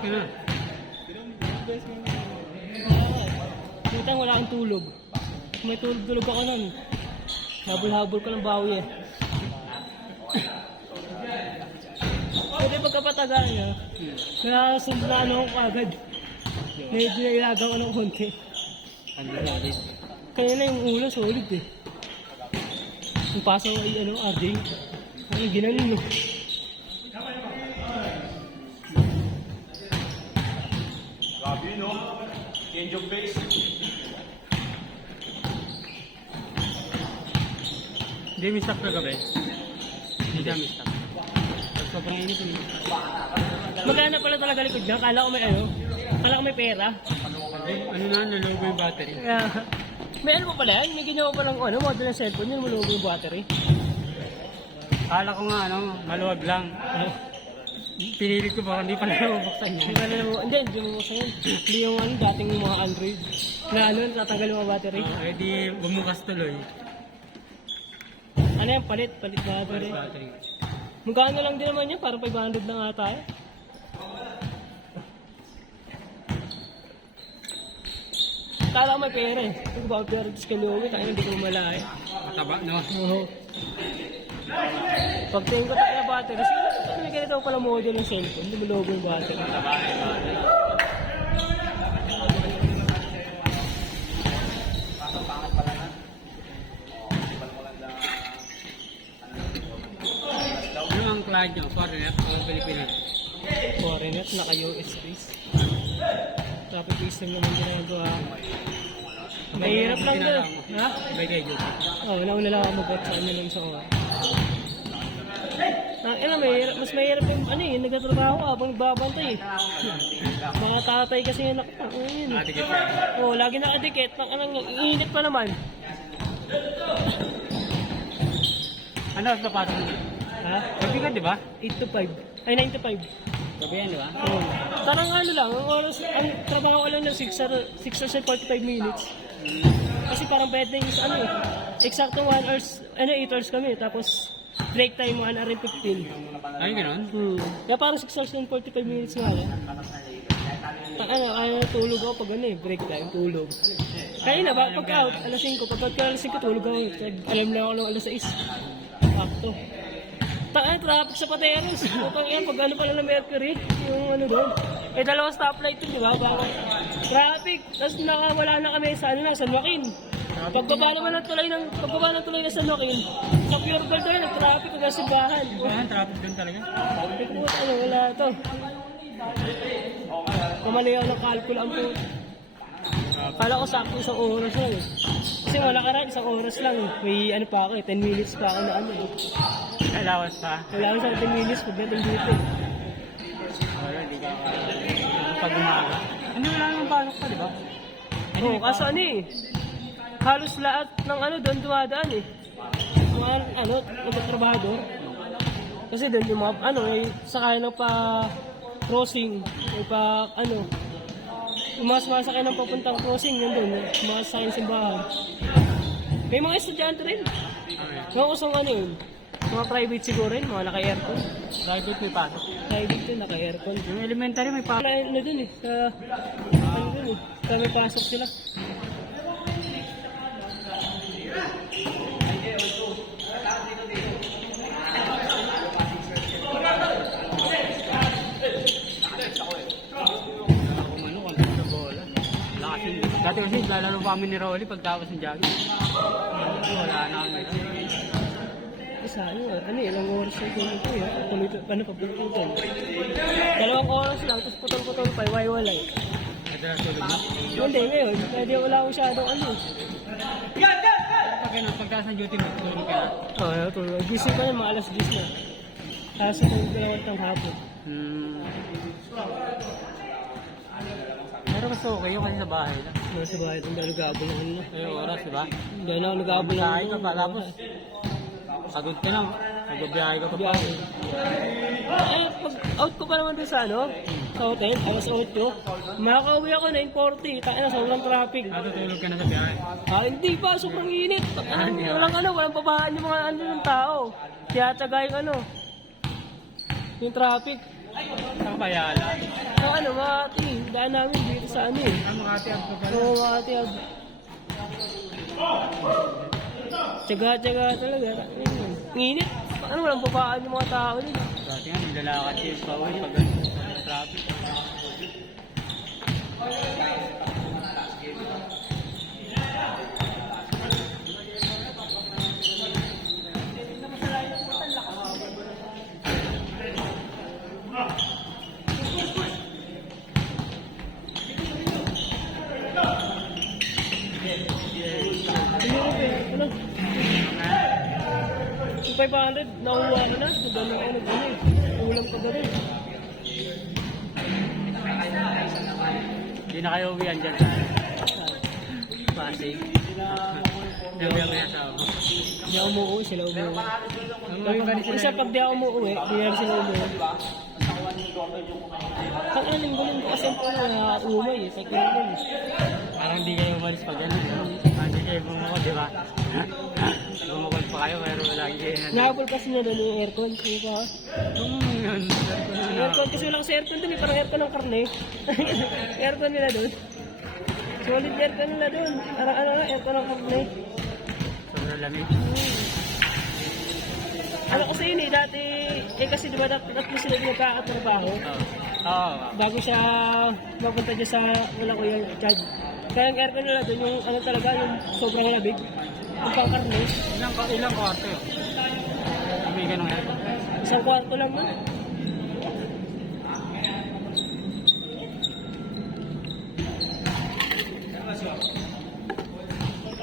ka na. Minsan wala akong tulog. May tulog ako nun. Habol-habol ko ng bawi eh. Pwede pagkapatagaan niya, nakasund na ano ko agad. Medyo nailagaw ko ng konti. Ano na rin? Kaya na yung ulo, solid eh. Yung paso ay ano, RJ. Ano, ginanin mo. Grabe yun, no? Change of pace. Hindi mistak na gabi. Hindi siya mistak. Sobrang init yun. Magkano pala talaga likod niya? Kala ko may ano? Kala ko may pera. Ano na, nalogo yung battery. Kaya, may ano pa pala yan? May ginawa pa ng ano, model ng cellphone yun, malubo yung battery. Kala ko nga, ano, maluwag lang. Pinilit ko ba, hindi pa nabubuksan Hindi niya. pa na hindi mo buksan yun. Hindi yung ano, dating yung mga Android. Na ano, tatanggal yung mga battery. Ay di bumukas tuloy. Ano yan, palit battery. Battery. Magkano lang din naman yan, parang 500 na nga tayo. Kala ko may pera eh. Kung ba pera sa kaluwi, tayo hindi ko malaki. Mataba, no? Oo. Pag tingin ko tayo na battery, sige, may ganito pala model ng cellphone, lumulobo yung battery. Ano ang client nyo? Foreigner o Pilipinas? Foreigner, naka-US base. Traffic system naman ginagawa. Mahirap lang doon. Ha? Ibay kayo dito. Oo, nauna lang ako mag-watch sa ano lang sa oras. Mahirap, mas mahirap yung ano eh, nagtatrabaho ka habang nagbabantay eh. Mga tatay kasi yung ayun. Nakadikit ka. Oo, lagi nakadikit. Init pa naman. Ano ang napasok mo? Ha? Gabi ka, di ba? 8 to 5. Ay, 9 to 5. Gabi yan, di ba? Oo. Parang ano lang, ang oras, ang trabaho ko lang ng 6 hours and 45 minutes. Kasi parang pwede is ano eh. Eksakto 1 hours, 8 hours kami. Tapos break time 1 hour and 15. Ay, gano'n? Kaya parang 6 hours and 45 minutes nga lang. Tulog ako pag ano eh, break time, tulog. Kaya na ba, pag out, alas 5, pag alas 5, tulog ako. Alam lang ako ng alas 6. Sakto. Traffic sa Pateros. Pag ano pala ng Mercury, yung ano doon. Eh, dalawang stoplight yun, di ba? Traffic. Tapos wala na kami sa ano na, San Joaquin. Pagbaba ng tulay ng San Joaquin, sa Pure Gold doon, nag-traffic hanggang Simbahan. Saan? Traffic doon talaga? Wala to. Kumali ako ng calcul ang po. Kala ko sakto isang oras lang eh. Kasi wala ka rin, isang oras lang eh. May ano pa ako eh, 10 minutes pa ako na ano eh. Alawas pa. Wala ko sa 10 minutes pag natin dito eh. Wala, di ka pag umaga. Ano, wala namang pasok pa, di ba? Oo, kaso ano eh. Halos lahat ng ano doon dumadaan eh. Mga ano, nagtatrabaho. Kasi doon yung mga ano, may sakay ng pa crossing, may pa ano, sumasakay ng papuntang crossing yun doon, sumasakay ng simbahan. May mga estudyante rin. Mga kusang ano yun, mga private siguro rin, mga naka-aircon. Private may pasok. Private yun, naka-aircon. Yung elementary may pasok. Wala na dun eh, ano dun eh, sa may pasok sila. Dati kasi lalaro pa kami ni Rolly pagtapos ng jogging. Wala na kami. Isa ano ilang oras na ito eh. Paano pagpupuntan? 2 oras lang, tapos putol-putol pa, iwaiwalay. Madalas tulog na. Hindi, ngayon, pwede wala akong masyadong ano. Pagtaas ng duty mo, tulog ka na. Oo, tulog. Gising pa na mga alas 10 na. Alas 10 ng hapon. Pero mas okay yun kasi sa bahay lang. Nasa bahay, ang nag-aabol ng ano. Ay, oras, di ba? Hindi na ako nag-aabol ng Biyahe ka pa, tapos pagod ka na. Nagbabiyahe ka pa pa. Eh, pag out ko pa naman doon sa ano, sa hotel, alas 8. Makakauwi ako 9:40. Taka na, sobrang traffic. Natutulog ka na sa biyahe. Hindi pa, sobrang init. Walang babaan yung mga ano ng tao. Kaya taga yung ano, yung traffic. Saan ba yala? So ano, Makati. Daan namin dito sa ano eh. Makati ang pagkala. Oo, Makati. Tsaga-tsaga talaga. Init. Ano walang babaan yung mga tao din. Dati nga, nilalakad kayo pa uwi pag sa traffic. Ano? Yung 500, nauwa na na. Gano'n ako nag-ano eh. Ulam ka ba rin? Hindi na kayo uwihan dyan sa Pasig. Uwihan kaya sa ako. Hindi ako umuwi, sila umuwi. Uwi ba ni Isa sila? pag di ako umuwi, di lang sila umuwi. Pag ano, linggo-linggo kasi po na umay eh. Pag linggo eh. Parang hindi kayo umalis pag gano'n. Hindi kayo bumukod, di ba? Bumukod pa kayo, pero lagi kayo Nakapul kasi na doon yung aircon. Sige pa. Yun. Aircon kasi walang sa aircon doon eh. Parang aircon ng karne. Aircon nila doon. Solid aircon nila doon. Parang ano na, aircon ng karne. Sobrang lamig. Ano kasi yun eh, dati, eh kasi diba tatlo sila nagkakatrabaho Oo. bago siya mapunta dyan sa wala ko yung Chad. Kaya ang aircon nila doon, yung ano talaga, yung sobrang labig. Yung pangkarne. Ilang kwarto yun? May ganong aircon. Isang kwarto lang man.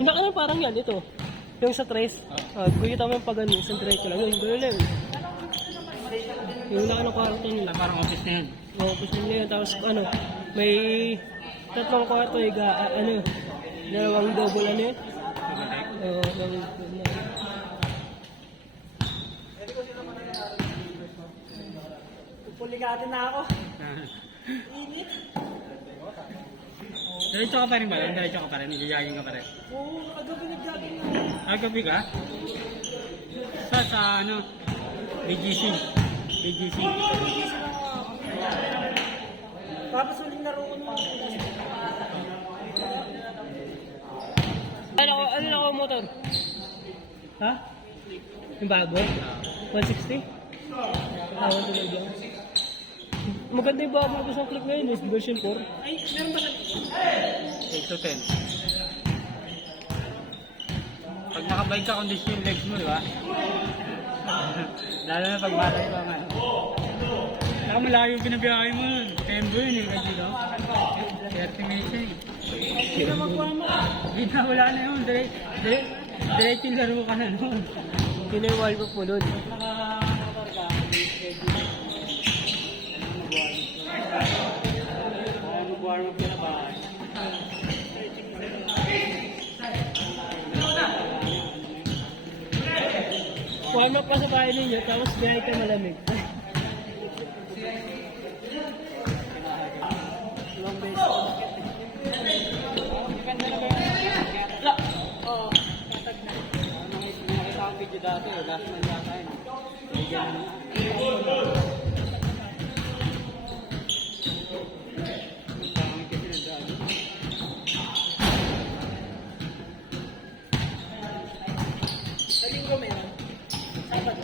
Hindi ka na parang yan, ito. Yung sa tres. Guyita mo yung pag ano, isang diretso lang. Yung gano'n lang. Yung wala ka ng kwarto nila. Parang office na yun. Oo, gusto nila yun. Tapos ano, may tatlong kwarto, ano, dalawang double ano yun. Oo, double. Puligati na ako. Init. Diretso ka pa rin ba? Diretso ka pa rin? Nagjaging ka pa rin? Oo, kagabi nag-jogging na. Gabi ka? Sa ano? BGC. BGC. Tapos huling laro ko naman. Ano ako motor? Ha? Yung bago? 160? Awan tuloy dyan. Maganda yung bago ko sa click ngayon, version 4. Ay, meron ba 8 to 10. Pag nakabike ka, condition yung legs mo, di ba? Lalo na pag malay pa nga. Saka malayo yung pinabiyahe mo. Tembo yun eh, kasi no? 30 minutes yun eh. Hindi na magkuha mo. Hindi na, wala na yun. Direct yung laro ka na nun. Yun na yung wall ko po doon. Mag-warm up ka na ba? Warm up pa sa bahay ninyo, tapos biyahe ka malamig. Wala. Oo. Nakita ang video dati, last man yata yun. Sa linggo meron. Sabado.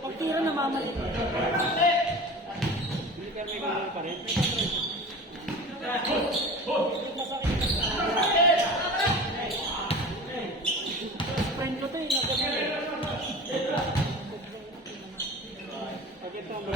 Pagtira na mamalik. Hindi ka may gano'n pa rin. Friend ko to eh. Pag ito ang bro.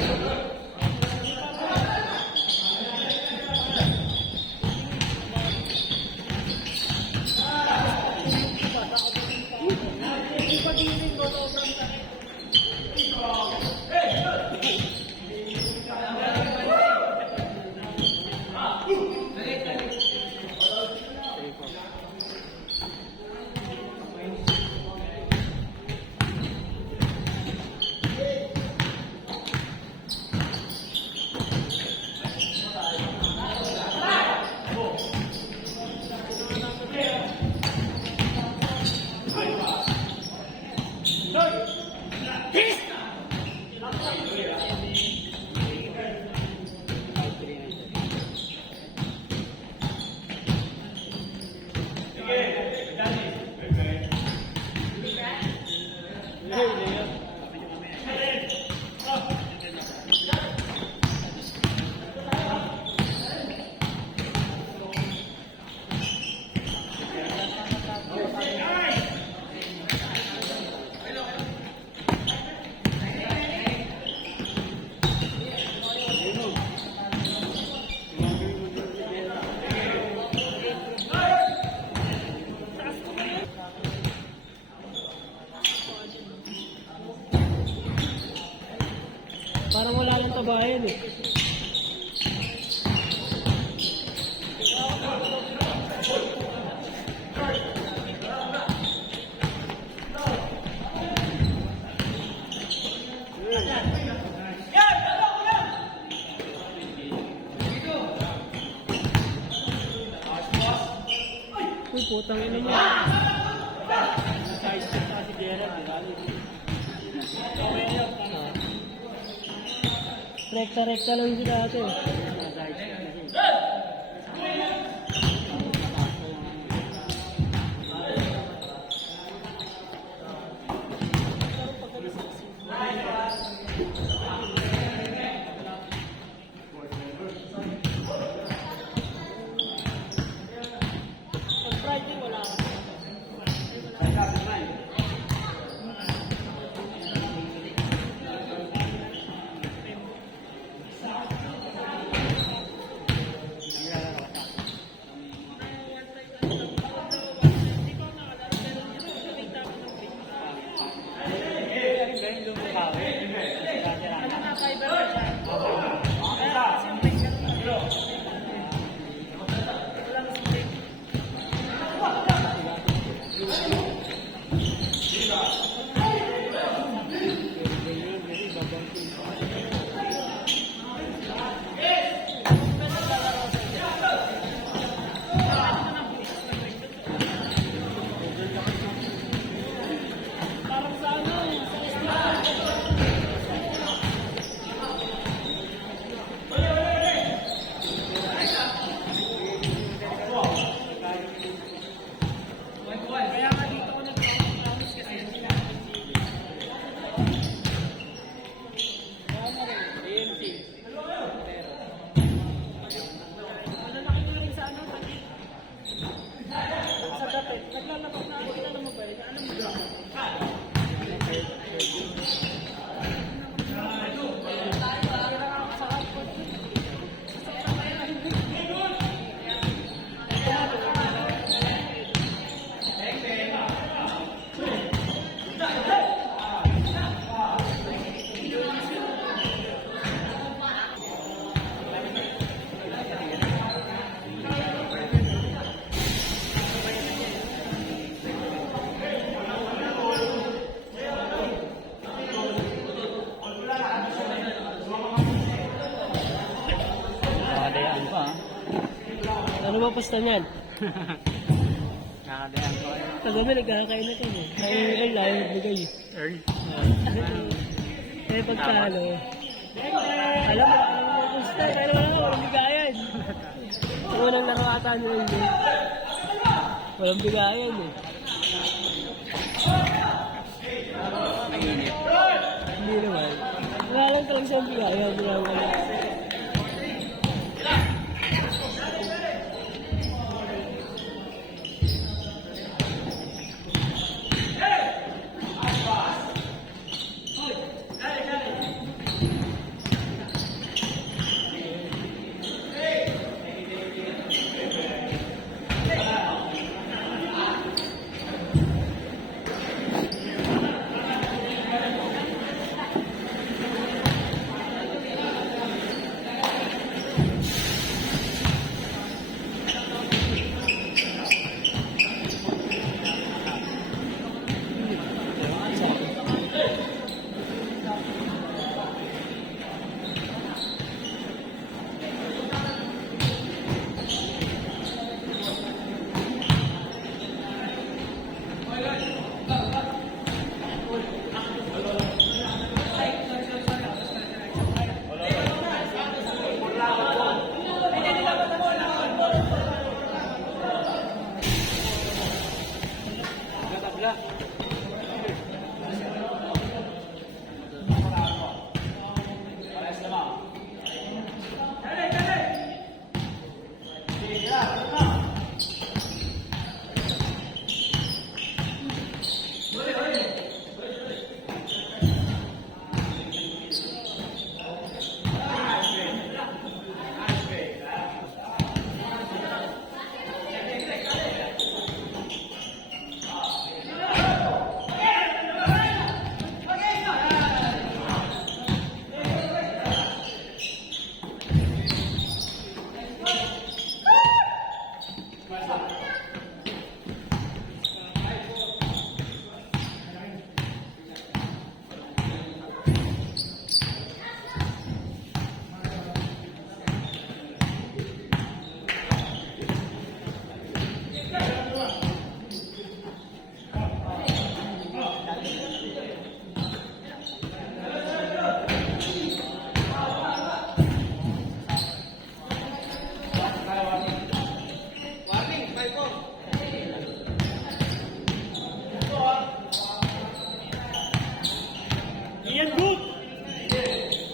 Parang wala lang tabayan eh. Uy, putang ina mo. Rekta-rekta lang sila ate. Pag Friday wala ka. Nakadayaan pa. Ano ba pasta niyan? Nakadayaan pa. Kagabi nagkakain na kami. Ay, layo nagbigay. Early. Eh, pagkalo. Alam mo, pasta. Kaya naman ako, walang bigayan. Ang unang laro ata nila hindi. Walang bigayan eh. Hindi naman. Wala lang talagang siyang bigayan. Wala lang. sila. Ian Book!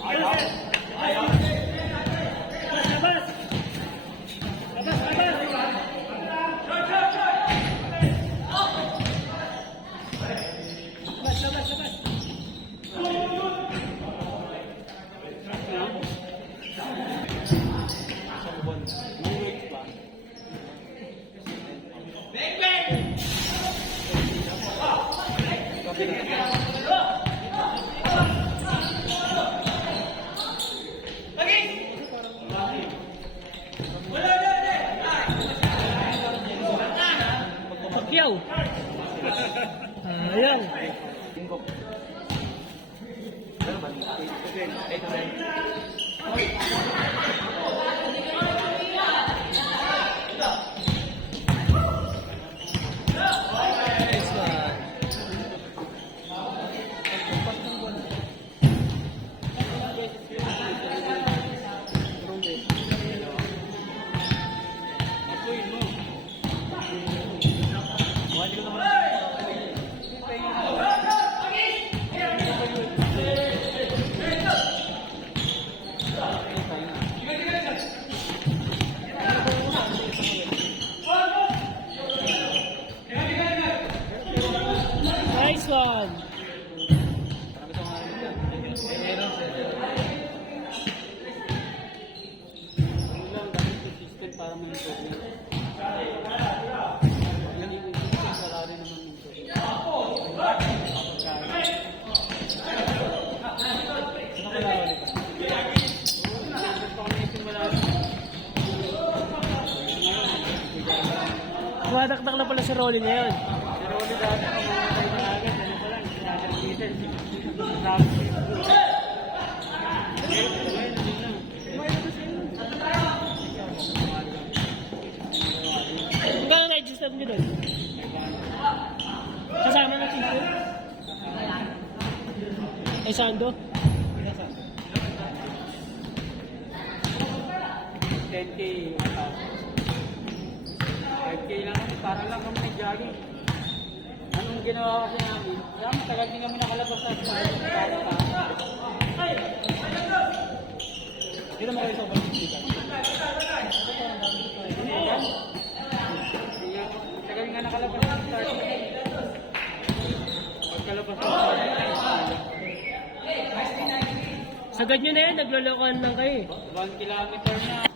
Labas! Labas! Pagyaw! Ayan. Nice one! Para may improvement. Yung salary naman yung Madakdak na pala si Rolly ngayon. pero ulit dati ang mga tayo na agad, ano pa lang, sinagalitan. Sabi ko yun. Magkano na-register nyo doon? Kasama na tipo? Ay, Sando? 10K. 5K lang kami, para lang kami nag-jogging. Anong ginawa kasi namin? Kaya matagal din kami nakalabas sa side. Hindi naman kayo sa balikitan. Matagal nga nakalabas sa start. Pagkalabas sa start. Sagad nyo na yan, naglolokohan lang kayo eh. 1 kilometer na.